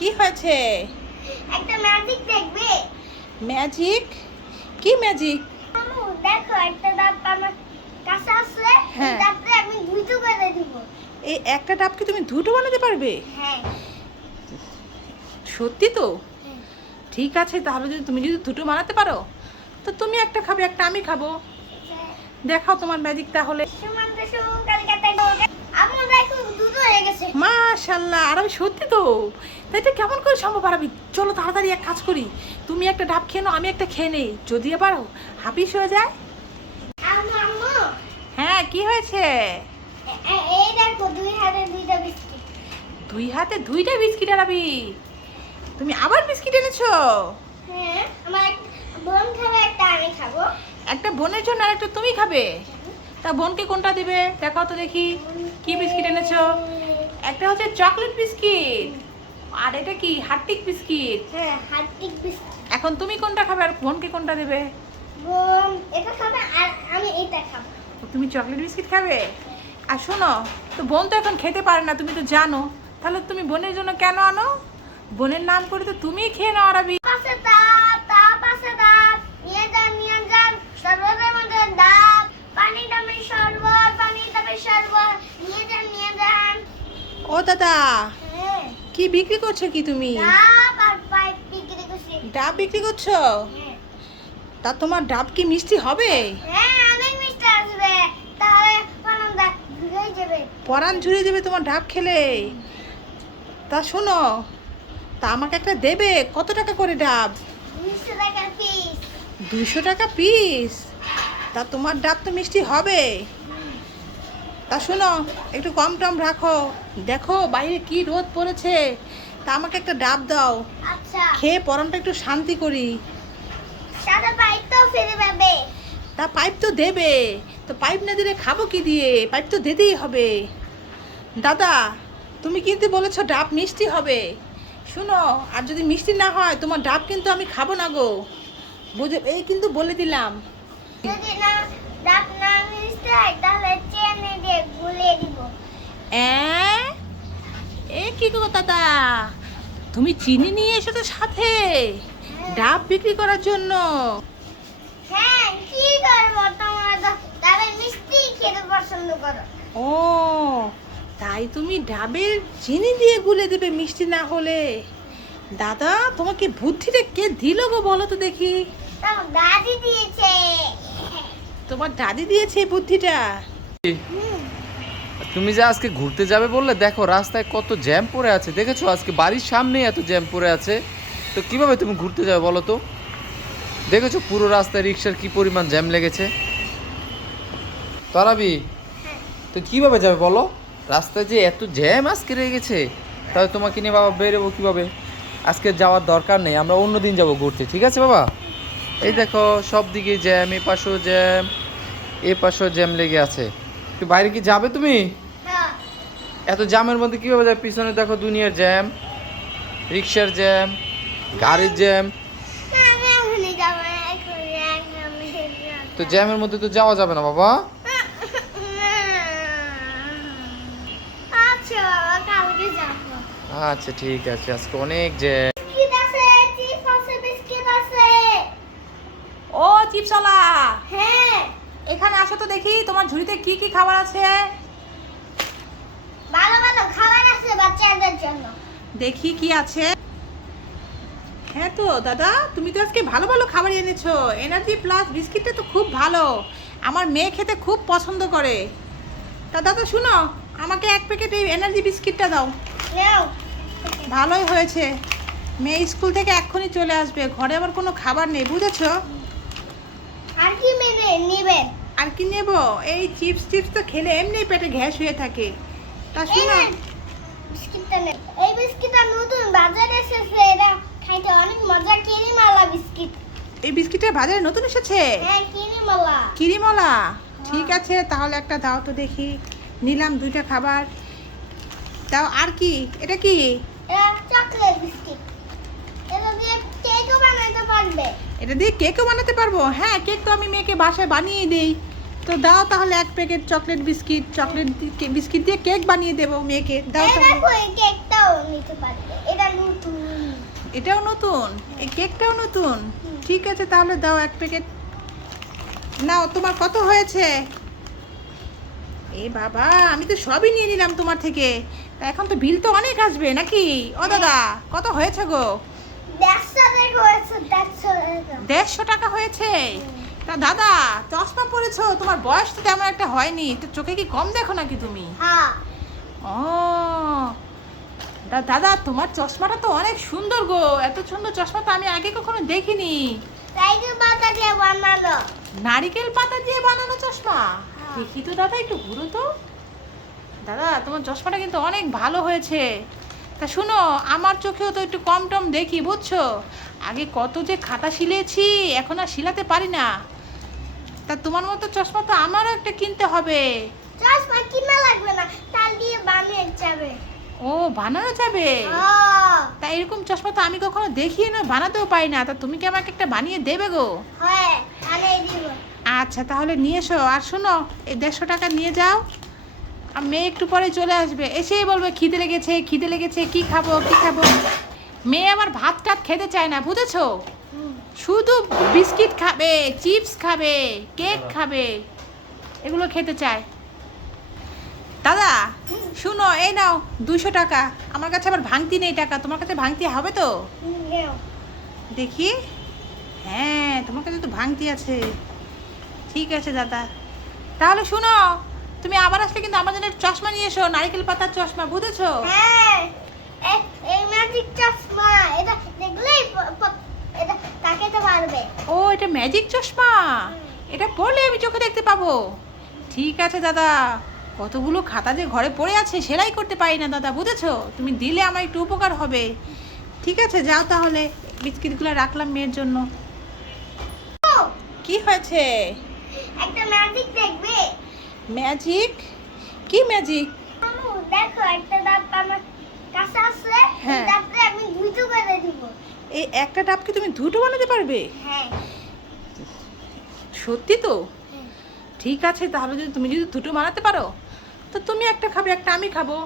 কি হয়েছে? একটা ম্যাজিক দেখবে? ম্যাজিক? কি ম্যাজিক? আম্মু দেখো, একটা ডাব আমার কাছে আসলে হ্যাঁ। এই ডাবটা আমি দুটো করে দিব। এই একটা ডাবকে তুমি দুটো বানাতে পারবে? হ্যাঁ। সত্যি তো? হ্যাঁ। ঠিক আছে, তাহলে তুমি যদি দুটো বানাতে পারো তো তুমি একটা খাবে, একটা আমি খাবো। দেখাও তোমার ম্যাজিক তাহলে। সুমন্ত শুভ কলকাতায় আম্মু দেখো দুটো হয়ে গেছে। মাশাআল্লাহ, আর আমি সত্যি তো। তাই এটা কেমন করে সম্ভব আরবি? চলো তাড়াতাড়ি এক কাজ করি, তুমি একটা ডাব খেয়ে নাও, আমি একটা খেয়ে নেই, যদি আবার হাপিস হয়ে যায়। আম্মু আম্মু হ্যাঁ, কি হয়েছে? এই দেখো দুই হাতে দুইটা বিস্কিট। দুই হাতে দুইটা বিস্কিট আরবি? তুমি আবার বিস্কিট এনেছো? হ্যাঁ, আমার বোন খাবে, একটা আমি খাবো। একটা বোনের জন্য আর একটা তুমি খাবে? তা বোনকে কোনটা দিবে দেখাও তো দেখি। কি বিস্কিট এনেছো? একটা হচ্ছে চকলেট বিস্কিট, আর এটা কি হার্টিক বিস্কিট। হ্যাঁ, হার্টিক বিস্কিট। এখন তুমি কোনটা খাবে আর বোনকে কোনটা দেবে? বোন এটা খাবে আর আমি এটা খাবো। তুমি চকলেট বিস্কিট খাবে। আর শোনো, তো বোন তো এখন খেতে পারে না, তুমি তো জানো, তাহলে তুমি বোনের জন্য কেন আনো? বোনের নাম করে তো তুমিই খেয়ে নাও আরবি। পাশে ডাব, তার পাশে ডাব, নিয়ে যান শরবতের মধ্যে ডাব, পানি ডাবের শরবত, পানি ডাবের শরবত, নিয়ে যান। ও দাদা, হ্যাঁ, কি বিক্রি করছো কি তুমি? ডাব আর পাইপ বিক্রি করছি। ডাব বিক্রি করছো? হ্যাঁ। তা তোমার ডাব কি মিষ্টি হবে? হ্যাঁ, অনেক মিষ্টি আসবে, তাহলে পানন্দা ঘুরে যাবে। পরাণ ঝুরিয়ে দেবে তোমার ডাব খেলে। তা শোনো, তা আমাকে একটা দেবে? কত টাকা করে ডাব? 200 টাকা পিস। 200 টাকা পিস? তা তোমার ডাব তো মিষ্টি হবে। তা শোনো, একটু কম টম রাখো, দেখো বাইরে কি রোদ পড়েছে, তা আমাকে একটা ডাব দাও, আচ্ছা, খেয়ে পরানটা একটু শান্তি করি। সাদা পাইপ তো ফিরে পাবে। তা পাইপ তো দেবে, তো পাইপ না দিলে খাবো কি দিয়ে? পাইপ তো দিতেই হবে। দাদা, তুমি কিন্তু বলেছো ডাব মিষ্টি হবে। শুনো, আর যদি মিষ্টি না হয় তোমার ডাব কিন্তু আমি খাবো না গো, বুঝে এই কিন্তু বলে দিলাম। যদি না ডাব না মিষ্টি হয় তাহলে চেনে দিয়ে গুলিয়ে দিব। অ্যাঁ? এ কি গো দাদা, তুমি চিনি নিয়ে এসেছো সাথে ডাব বিক্রি করার জন্য? হ্যাঁ, কি করবো, তোমরা তো ডাবের মিষ্টি খেতে পছন্দ করো। ও, তাই তুমি ডাবের চিনি দিয়ে গুলে দেবে মিষ্টি না হলে? দাদা, তোমাকে বুদ্ধিটা কে দিল গো বলো তো দেখি? তোমার দাদি দিয়েছে। তোমার দাদি দিয়েছে এই বুদ্ধিটা? তুমি যে আজকে ঘুরতে যাবে বললে, দেখো রাস্তায় কত জ্যাম পড়ে আছে, দেখেছো? আজকে বাড়ির সামনেই এত জ্যাম পড়ে আছে, তো কিভাবে তুমি ঘুরতে যাবে বলো তো? দেখেছো পুরো রাস্তায় রিক্সার কি পরিমাণ জ্যাম লেগেছে। তারাবি, তো কিভাবে যাবে বলো? রাস্তায় যে এত জ্যাম আজকে লেগেছে, তাহলে তোমাকে নিয়ে বাবা বেরোবো কিভাবে? আজকে যাওয়ার দরকার নেই, আমরা অন্য দিন যাবো ঘুরতে, ঠিক আছে বাবা? এই দেখো সব দিকে জ্যাম, এ পাশেও জ্যাম, এ পাশেও জ্যাম লেগে আছে। তো বাইরে কি যাবে তুমি? হ্যাঁ, এত জ্যামের মধ্যে কিভাবে যাবে? পিছনে দেখো দুনিয়ার জ্যাম, রিক্সার জ্যাম, গাড়ির জ্যাম, আমি এখনই যাবো, এখনই যাব। তো জ্যামের মধ্যে তো যাওয়া যাবে না বাবা। আচ্ছা বাবা, কালকে যাবো। আচ্ছা ঠিক আছে, আজকে অনেক জ্যাম। বিস্কিট আছে, চিপস আছে, বিস্কিট আছে। ও চিপসওয়ালা, হ্যাঁ, এখানে আসো তো দেখি তোমার ঝুড়িতে কি কি খাবার আছে। ভালো ভালো খাবার আছে বাচ্চাদের জন্য। দেখি কি আছে। হ্যাঁ তো দাদা, তুমি তো আজকে ভালো ভালো খাবার এনেছো। এনার্জি প্লাস বিস্কিটটা তো খুব ভালো, আমার মেয়ে খেতে খুব পছন্দ করে। তা দাদা শুনো, আমাকে এক প্যাকেট এই এনার্জি বিস্কিটটা দাও। নাও। ভালোই হয়েছে, মেয়ে স্কুল থেকে এক্ষুনি চলে আসবে, ঘরে আবার কোনো খাবার নেই, বুঝেছো? আর কি নেবেন? আর কি নেব? এই চিপস টিপস তো খেলে এমনি পেটে গ্যাস হয়ে থাকে। তা এই শুনো, নেন, বিস্কিটটা নেন। এই বিস্কিটটা নতুন বাজারে এসেছে, এটা খাইতে অনেক মজা। কিরিমালা বিস্কিট। এই বিস্কিটটা বাজারে নতুন এসেছে? হ্যাঁ, কিরিমালা। কিরিমলা? ঠিক আছে, তাহলে একটা দাও তো দেখি। নিলাম দুইটা খাবার। দাও। আর কি? এটা কি? এটা চকলেট বিস্কিট। এটা দিয়ে কেকও বানাতে পারবে। এটা দিয়ে কেকও বানাতে পারবো? হ্যাঁ, কেক তো আমি মেয়েকে বাসায় বানিয়ে দিই। তো দাও তাহলে এক প্যাকেট চকলেট বিস্কিট। বিস্কিট দিয়ে কেক বানিয়ে দেবো মেয়েকে। দাও এই তাহলে। দেখো, এই কেকটাও নিতে পারবে। এটা নতুন। এটাও নতুন, এই কেকটাও নতুন। ঠিক আছে তাহলে দাও 1 প্যাকেট। নাও, তোমার কত হয়েছে? এ বাবা, আমি তো সবই নিয়ে নিলাম তোমার থেকে। তা এখন তো বিল তো অনেক আসবে নাকি? ও দাদা, কত হয়েছে গো? 150 টাকা হয়েছে। তা দাদা, চশমা পরেছো, তোমার বয়স তো তেমন একটা হয়নি, তো চোখে কি কম দেখো নাকি তুমি? হ্যাঁ। ও দাদা, তোমার চশমাটা তো অনেক সুন্দর গো। এত সুন্দর চশমা তো আমি আগে কখনো দেখিনি। টাইগার পাতা দিয়ে বানানো। নারিকেল পাতা দিয়ে বানানো চশমা? হ্যাঁ। দেখি তো দাদা, একটু ঘুরো তো। দাদা, তোমার চশমাটা কিন্তু অনেক ভালো হয়েছে। তা শুনো, আমার চোখেও তো একটু কম টম দেখি, বুঝছো? আগে কত যে খাতা শিলেছি, এখন আর শিলাতে পারি না। তা তোমার মতো চশমা তো আমারও একটা কিনতে হবে। চশমা কিনা লাগবে না, তাল দিয়ে বানিয়ে যাবে। ও, বানানো যাবে? তা এরকম চশমা তো আমি কখনো দেখিয়ে না, বানাতেও পাই না। তা তুমি কি আমাকে একটা বানিয়ে দেবে গো? হ্যাঁ, বানিয়ে দিব। আচ্ছা, তাহলে নিয়ে এসো। আর শোনো, এই 150 টাকা নিয়ে যাও। আর মেয়ে একটু পরে চলে আসবে, এসেই বলবে খিদে লেগেছে, খিদে লেগেছে, কি খাবো কি খাবো। মেয়ে আবার ভাত টাত খেতে চায় না, বুঝেছো? শুধু বিস্কিট খাবে, চিপস খাবে, কেক খাবে, এগুলো খেতে চায়। দাদা শুনো, এই নাও 200 টাকা। আমার কাছে আবার ভাঙতি নেই টাকা, তোমার কাছে ভাঙতি হবে তো? দেখি, হ্যাঁ তোমার কাছে তো ভাঙতি আছে। ঠিক আছে দাদা, তাহলে শুনো, তুমি আবার আসলে কিন্তু আমার জন্য একটা চশমা নিয়ে এসো, নারকেল পাতার চশমা, বুঝেছো? হ্যাঁ, এই ম্যাজিক চশমা, এটা দেখলেই এটা তাকাতে পারবে। ও, এটা ম্যাজিক চশমা, এটা পরলে আমি চোখে দেখতে পাবো। ঠিক আছে দাদা, কতগুলো খাতা যে ঘরে পড়ে আছে, সেলাই করতে পারি না দাদা, বুঝেছো? তুমি দিলে আমার একটু উপকার হবে। ঠিক আছে, যাও তাহলে, বিস্কিটগুলো রাখলাম মেয়ের জন্য। কি হয়েছে? একটা ম্যাজিক দেখবে? ম্যাজিক? কি ম্যাজিক? আম্মু, দেখো একটা ডাব আমার কাছে আছে, হ্যাঁ। এই ডাবটা আমি দুটো করে দিব। এই একটা ডাবকে তুমি দুটো বানাতে পারবে? হ্যাঁ। সত্যি তো? ঠিক আছে, তাহলে তুমি যদি দুটো বানাতে পারো, তো তুমি একটা খাবে, একটা আমি খাবো।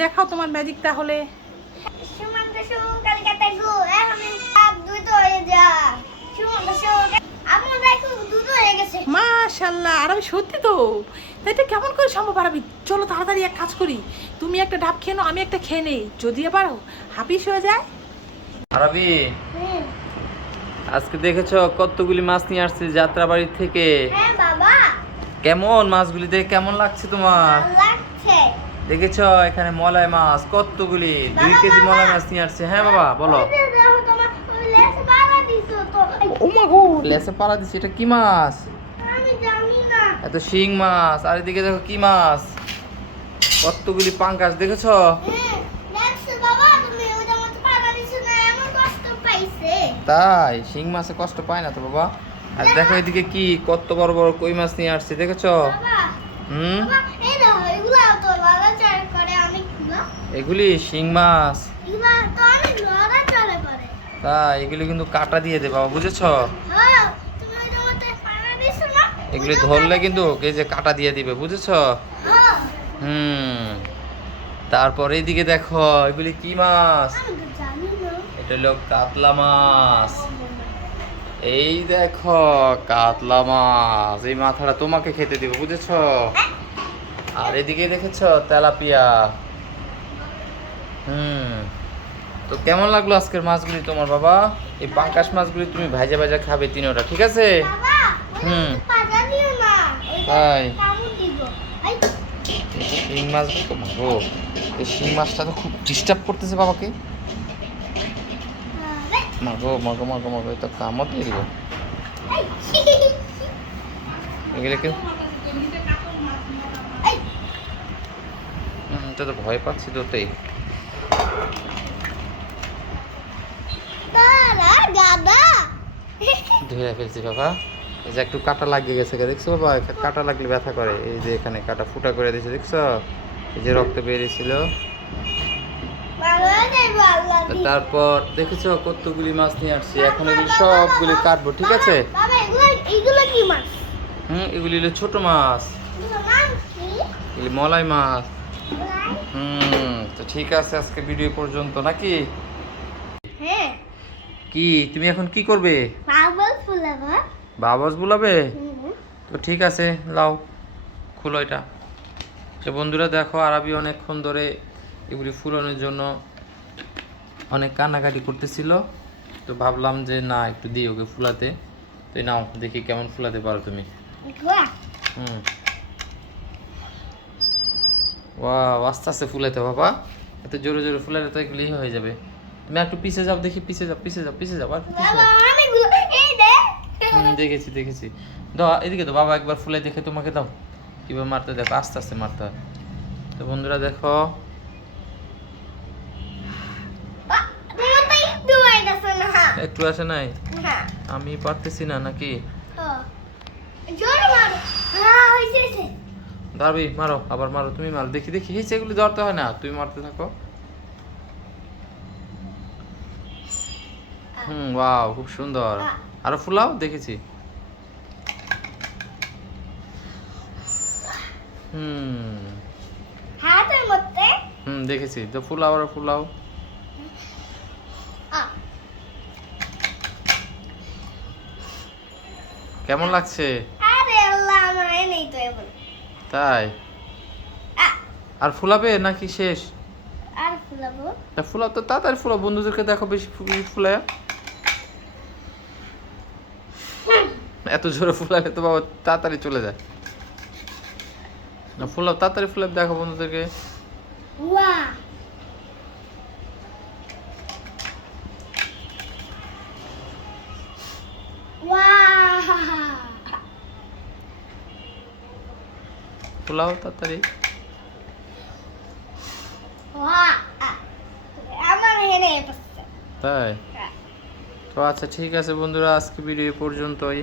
দেখাও তোমার ম্যাজিক তাহলে। সুমন্ত কলকাতা গো, এখন ডাব দুটো হয়ে যায়। সুমন্ত আম্মু দেখো দুটো হয়ে গেছে। মাশাআল্লাহ, আর আমি সত্যি তো? তা এটা কেমন করে সম্ভব? আর আমি, চলো তাড়াতাড়ি এক কাজ করি, তুমি একটা ডাব খেয়ে নাও, আমি একটা খেয়ে নেই, যদি আবার হাপিস হয়ে যায়। আরবি, আজকে দেখেছো কতগুলি মাছ নিয়ে আসছে যাত্রাবাড়ি থেকে? হ্যাঁ বাবা। কেমন মাছগুলি দেখে কেমন লাগছে তোমার? ভালো লাগছে। দেখেছো এখানে মলাই মাছ কতগুলি, 2 কেজি মলাই মাছ নিয়ে আসছে। হ্যাঁ বাবা বলো। ওই যে দেখো, তোমার ওই লেস বাড়া দিছো তো। ও মা গো, লেসে পাড়া দিছে, এটা কি মাছ? আমি জানি না। এত শিং মাছ। আর এদিকে দেখো কি মাছ, কতগুলি পাঙ্গাস, দেখেছো? দেখছো বাবা, তুমি ওইটার মধ্যে বাড়া দিছো না, এমন কষ্ট পাইছে। তাই শিং মাছে কষ্ট পায় না তো বাবা। আর দেখো এদিকে কি কত বড় বড় কই মাছ নিয়ে আসছে, দেখেছো? বাবা, হুম, বাবা, এই দেখো, এগুলা তো লড়াচড়া করে অনেকগুলো। এগুলি শিং মাছ। এগুলা তো অনেক লড়াচড়া করে। তাই এগুলি কিন্তু কাটা দিয়ে দে বাবা, বুঝেছো? হ্যাঁ, তুমি ওইটার মধ্যে বাড়া দিছো না। এগুলি ধরলে কিন্তু এই যে কাটা দিয়ে দিবে, বুঝেছো? হ্যাঁ, হুম, তারপর এইদিকে দেখো এগুলি কি মাছ? আমি তো জানি না। এটা হলো কাতলা মাছ। এই দেখো কাতলা মাছ, এই মাথাটা তোমাকে খেতে দিব, বুঝেছো? আর এদিকে দেখেছো তেলাপিয়া। তো কেমন লাগলো আজকের মাছগুলি তোমার বাবা? এই পাঙ্কাশ মাছগুলি তুমি ভাজা ভাজা খাবে তিনোটা, ঠিক আছে? বাবা, হুম। ওইটা পাজা দিও না। ওইটা তাই কামড় দিব। এই, শিং মাছ মারো, এই শিং মাছটা তো খুব ডিস্টার্ব করতেছে বাবাকে। মাগো মাগো মাগো মাগো, এটা কামড় দিয়ে দিব। এই, এগুলো কি? এই, এটা তো ভয় পাচ্ছি তোতেই। তারা গাদা। ধুয়ে ফেলছি বাবা। এই যে একটু কাটা লাগিয়ে গেছে, দেখছো বাবা? কাটা লাগলে ব্যথা করে। এই যে এখানে কাটা ফুটা করে দিয়েছে, দেখছো? এই যে রক্ত বেরিয়েছিল। ভালো যাইবো আল্লাহ দিয়ে। তারপর দেখেছো কতগুলি মাছ নিয়ে আসছি, এখন এগুলি সবগুলি কাটবো, ঠিক আছে? বাবা, এগুলো কি মাছ? এগুলি হলো ছোট মাছ, এগুলোর নাম কি? এগুলি মলাই মাছ। লাই? তো ঠিক আছে, আজকে ভিডিও পর্যন্ত নাকি? হ্যাঁ কি তুমি এখন কি করবে? বাবল ফুলাবো। বাবস বুলাবে? হুম। তো ঠিক আছে, লাও খুলো এটা। তো বন্ধুরা দেখো, আরবি অনেকক্ষণ ধরে এগুলি ফুলানোর জন্য অনেক কান্নাকাটি করতেছিল। তো ভাবলাম যে না, একটু দিই ওকে ফুলাতে। তো এই নাও, দেখি কেমন ফুলাতে পারো তুমি। বাহ হুম, ওয়াও, আস্তে আস্তে ফুলাতে বাবা, এত জোরে জোরে ফুলালে তো এগুলি হয়ে যাবে। তুমি একটু পিছে যাও, দেখি পিছে যাও, পিছে যাও, পিছে যাও, আর পিছে বাবা যাও। অনেকগুলো এই দে। দেখেছি দেখেছি। দাও এদিকে, তো বাবা একবার ফুলে দেখে তোমাকে দাও কিভাবে মারতে, দেখো আস্তে আস্তে মারতে হয়। তো বন্ধুরা দেখো, তোমার তো একটু আইতাছে না। একটু আসে নাই, না আমি পারতেছি না নাকি? জোরে মারো। হ্যাঁ হইছে। দাঁড়াবি, মারো, আবার মারো, তুমি মারো, দেখি দেখি। এই সেগুলি ধরতে হয় না, তুমি মারতে থাকো। ওয়াও, খুব সুন্দর। আরো ফুলাও, দেখেছি। হাতের মধ্যে দেখেছি তো, ফুলাও, আরো ফুলাও। কেমন লাগছে? আরে আল্লাহ আমার নেই তো এখন। তাই? আর ফুলাবে নাকি শেষ? আর ফুলাবো। তা ফুলাও তো, তাড়াতাড়ি ফুলাও, বন্ধুদেরকে দেখো বেশি ফুলায়। এত জোরে ফুলালে তো বাবা তাড়াতাড়ি চলে যায়। না ফুলাও, তাড়াতাড়ি ফুলাও, দেখো বন্ধুদেরকে। ওয়া ওয়া ফুলাও তাড়াতাড়ি। ওয়া আমার হেনে পড়ছে। তাই? তো আচ্ছা ঠিক আছে বন্ধুরা, আজকে ভিডিও পর্যন্তই।